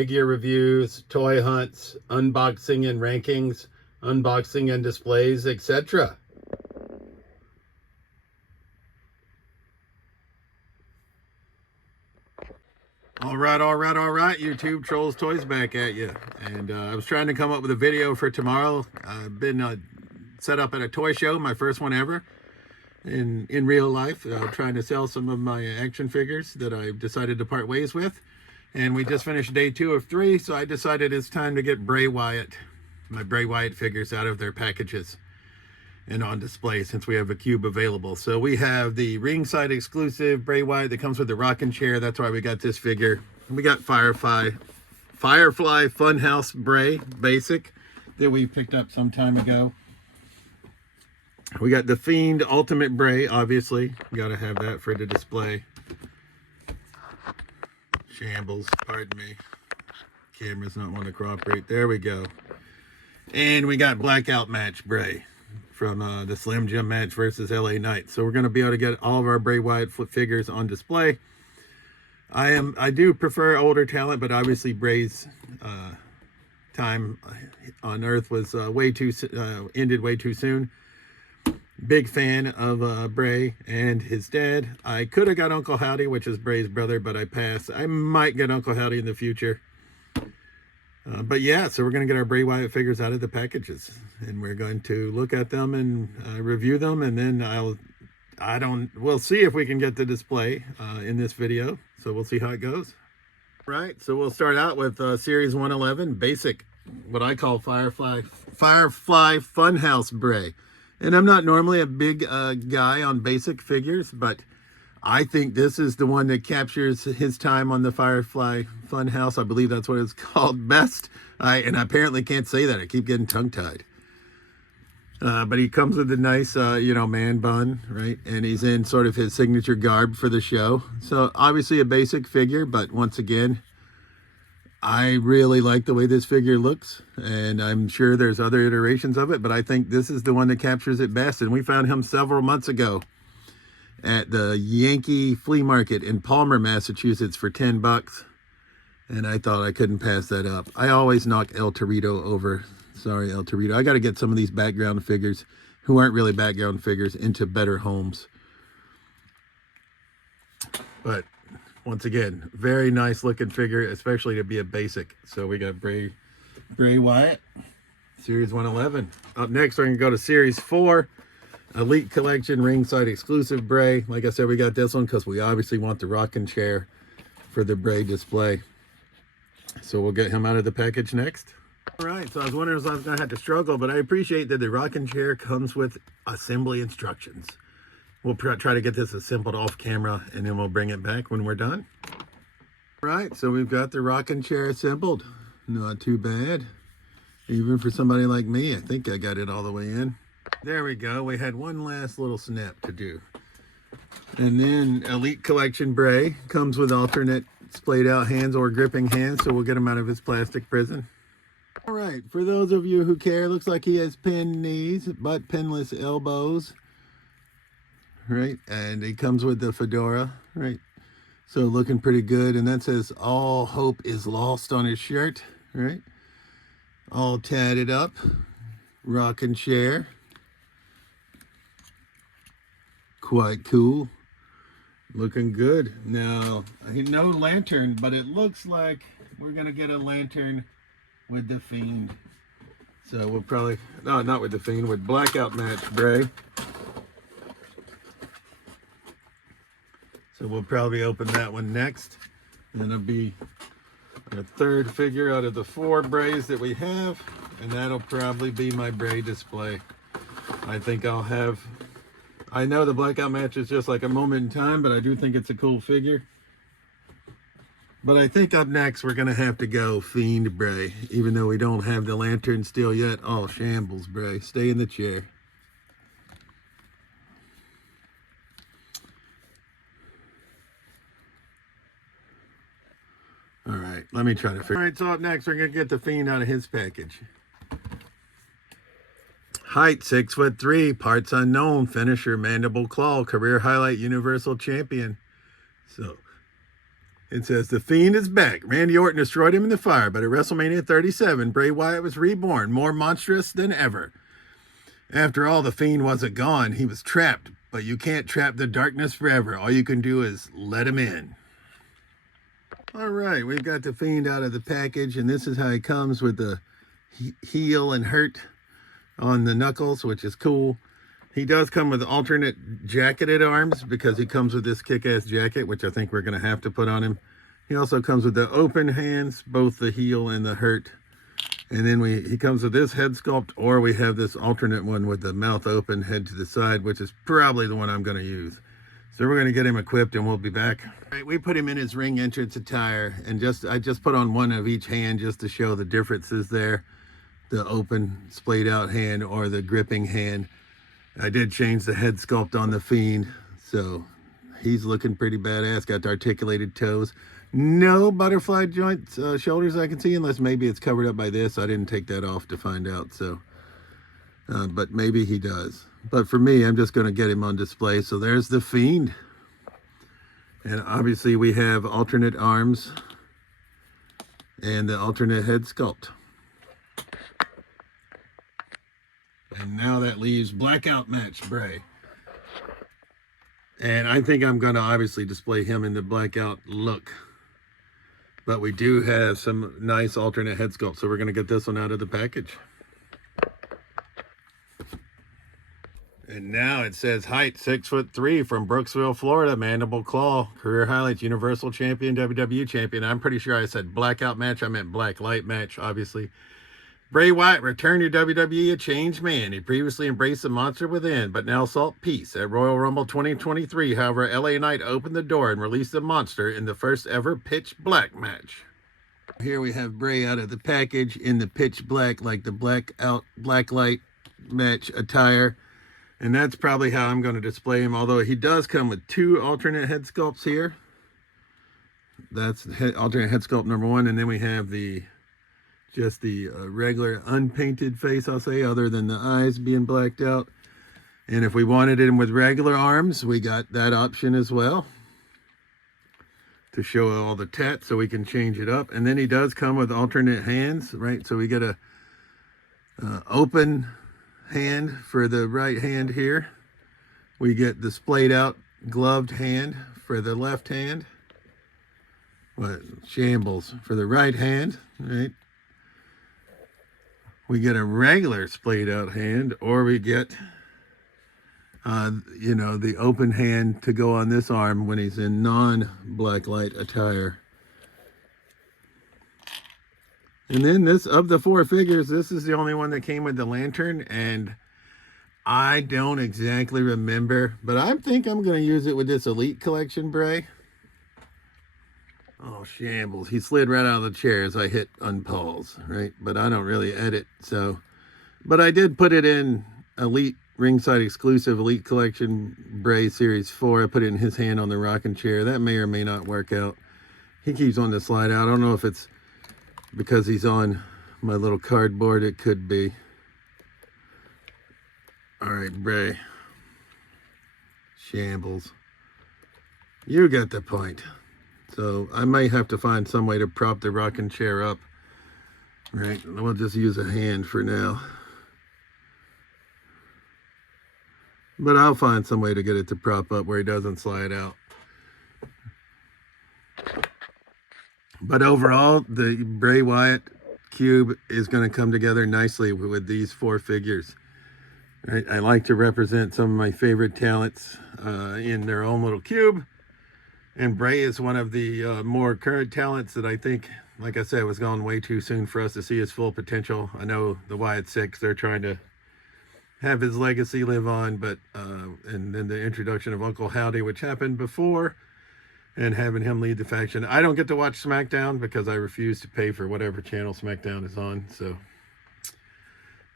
figure reviews, toy hunts, unboxing and rankings, unboxing and displays, etc. All right, YouTube Trolls Toys back at you. And I was trying to come up with a video for tomorrow. I've been set up at a toy show, my first one ever in real life, trying to sell some of my action figures that I decided to part ways with. And we just finished day 2 of 3, so I decided it's time to get Bray Wyatt, my Bray Wyatt figures out of their packages and on display since we have a cube available. So we have the Ringside exclusive Bray Wyatt that comes with the rocking chair. That's why we got this figure. And we got Firefly Funhouse Bray basic that we picked up some time ago. We got the Fiend Ultimate Bray, obviously. Got to have that for the display. Shambles, pardon me. Camera's not wanting to cooperate. There we go. And we got Blackout Match Bray from the Slim Jim match versus LA Knight. So we're going to be able to get all of our Bray Wyatt figures on display. I do prefer older talent, but obviously Bray's time on Earth was ended way too soon. Big fan of Bray and his dad. I could have got Uncle Howdy, which is Bray's brother, but I passed. I might get Uncle Howdy in the future. But yeah, so we're going to get our Bray Wyatt figures out of the packages, and we're going to look at them and review them, and then we'll see if we can get the display in this video. So we'll see how it goes. Right, so we'll start out with Series 111, basic, what I call Firefly Funhouse Bray. And I'm not normally a big guy on basic figures, but I think this is the one that captures his time on the Firefly Funhouse. I believe that's what it's called best. And I apparently can't say that. I keep getting tongue-tied. But he comes with a nice, man bun, right? And he's in sort of his signature garb for the show. So obviously a basic figure, but once again, I really like the way this figure looks, and I'm sure there's other iterations of it, but I think this is the one that captures it best. And we found him several months ago at the Yankee flea market in Palmer, Massachusetts for 10 bucks. And I thought I couldn't pass that up. I always knock El Torito over. Sorry, El Torito. I got to get some of these background figures who aren't really background figures into better homes. But once again, very nice looking figure, especially to be a basic. So we got Bray Wyatt, Series 111. Up next, we're going to go to Series 4, Elite Collection, Ringside exclusive Bray. Like I said, we got this one because we obviously want the rocking chair for the Bray display. So we'll get him out of the package next. All right, so I was wondering if I was going to have to struggle, but I appreciate that the rocking chair comes with assembly instructions. We'll try to get this assembled off camera, and then we'll bring it back when we're done. All right, so we've got the rocking chair assembled. Not too bad. Even for somebody like me, I think I got it all the way in. There we go. We had one last little snap to do. And then Elite Collection Bray comes with alternate splayed out hands or gripping hands, so we'll get him out of his plastic prison. All right, for those of you who care, looks like he has pinned knees, but pinless elbows. Right, and he comes with the fedora, right? So looking pretty good, and that says "All Hope is Lost" on his shirt, right? All tatted up, rocking chair, quite cool, looking good. Now, no lantern, but it looks like we're gonna get a lantern with the Fiend. So we'll probably, no, not with the Fiend, with Blackout Match Bray. So we'll probably open that one next. And then it'll be a third figure out of the 4 Brays that we have. And that'll probably be my Bray display. I think I'll have, I know the Blackout Match is just like a moment in time, but I do think it's a cool figure. But I think up next we're going to have to go Fiend Bray. Even though we don't have the lantern still yet. Oh, shambles Bray. Stay in the chair. All right, let me try to figure. All right, so up next, we're going to get the Fiend out of his package. Height, 6'3", parts unknown, finisher, mandible claw, career highlight, universal champion. So, It says, the Fiend is back. Randy Orton destroyed him in the fire, but at WrestleMania 37, Bray Wyatt was reborn, more monstrous than ever. After all, the Fiend wasn't gone. He was trapped, but you can't trap the darkness forever. All you can do is let him in. All right, we've got the Fiend out of the package, and this is how he comes with the heel and hurt on the knuckles, which is cool. He does come with alternate jacketed arms because he comes with this kick-ass jacket, which I think we're going to have to put on him. He also comes with the open hands, both the heel and the hurt. And then he comes with this head sculpt, or we have this alternate one with the mouth open, head to the side, which is probably the one I'm going to use. So we're going to get him equipped and we'll be back. All right, we put him in his ring entrance attire, and I just put on one of each hand just to show the differences there. The open, splayed out hand or the gripping hand. I did change the head sculpt on the Fiend, so he's looking pretty badass. Got the articulated toes. No butterfly joints, shoulders I can see, unless maybe it's covered up by this. I didn't take that off to find out, so. But maybe he does. But for me, I'm just going to get him on display. So there's the Fiend. And obviously we have alternate arms and the alternate head sculpt. And now that leaves Blackout Match Bray. And I think I'm going to obviously display him in the blackout look. But we do have some nice alternate head sculpt. So we're going to get this one out of the package. And now it says height 6'3" from Brooksville, Florida. Mandible Claw. Career highlights. Universal Champion. WWE Champion. I'm pretty sure I said blackout match. I meant black light match, obviously. Bray Wyatt returned to WWE a changed man. He previously embraced the monster within, but now sought peace. At Royal Rumble 2023, however, LA Knight opened the door and released the monster in the first ever pitch black match. Here we have Bray out of the package in the pitch black, like the black light match attire. And that's probably how I'm going to display him, although he does come with two alternate head sculpts here. That's alternate head sculpt number one, and then we have just the regular unpainted face, I'll say, other than the eyes being blacked out. And if we wanted him with regular arms, we got that option as well to show all the tats, so we can change it up. And then he does come with alternate hands, right? So we get a open hand for the right hand here. We get the splayed out gloved hand for the left hand. Shambles for the right hand, right? We get a regular splayed out hand, or we get, the open hand to go on this arm when he's in non-black light attire. And then of the four figures, this is the only one that came with the lantern, and I don't exactly remember, but I think I'm going to use it with this Elite Collection Bray. Oh, shambles. He slid right out of the chair as I hit unpause, right? But I don't really edit, so. But I did put it in Elite Ringside exclusive Elite Collection Bray Series 4. I put it in his hand on the rocking chair. That may or may not work out. He keeps on to slide out. I don't know if it's because he's on my little cardboard. It could be. All right, Bray. Shambles. You got the point. So I may have to find some way to prop the rocking chair up. Right, we'll just use a hand for now. But I'll find some way to get it to prop up where he doesn't slide out. But overall, the Bray Wyatt cube is going to come together nicely with these four figures. Right, I like to represent some of my favorite talents in their own little cube. And Bray is one of the more current talents that I think, like I said, was gone way too soon for us to see his full potential. I know the Wyatt Six, they're trying to have his legacy live on, but and then the introduction of Uncle Howdy, which happened before, and having him lead the faction. I don't get to watch SmackDown because I refuse to pay for whatever channel SmackDown is on, so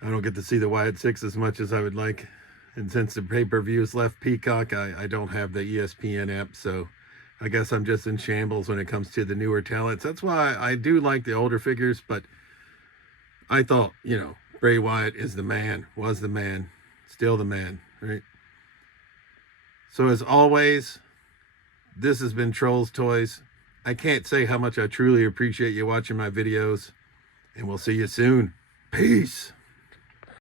I don't get to see the Wyatt Six as much as I would like. And since the pay-per-views left Peacock, I don't have the ESPN app, so I guess I'm just in shambles when it comes to the newer talents. That's why I do like the older figures, but I thought, Bray Wyatt is the man, was the man, still the man, right? So as always, this has been Trolls Toys. I can't say how much I truly appreciate you watching my videos. And we'll see you soon. Peace.